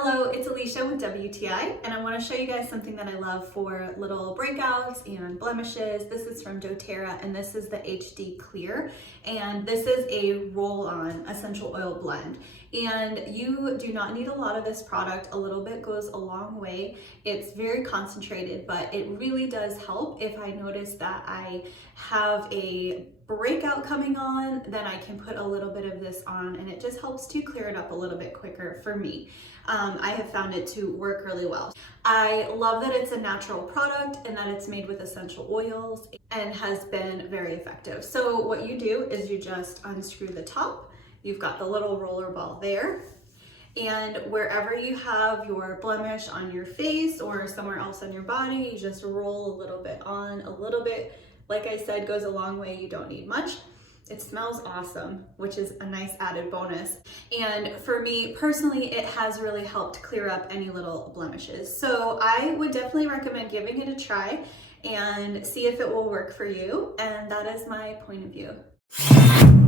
Hello, it's Alicia with WTI, and I want to show you guys something that I love for little breakouts and blemishes. This is from doTERRA, and this is the HD Clear, and this is a roll-on essential oil blend. And you do not need a lot of this product. A little bit goes a long way. It's very concentrated, but it really does help. If I notice that I have a breakout coming on, then I can put a little bit of this on, and it just helps to clear it up a little bit quicker for me. I have found it to work really well. I love that it's a natural product and that it's made with essential oils and has been very effective. So what you do is you just unscrew the top. You've got the little roller ball there. And wherever you have your blemish on your face or somewhere else on your body, you just roll a little bit on, a little bit. Like I said, goes a long way. You don't need much. It smells awesome, which is a nice added bonus. And for me personally, it has really helped clear up any little blemishes. So I would definitely recommend giving it a try and see if it will work for you. And that is my point of view.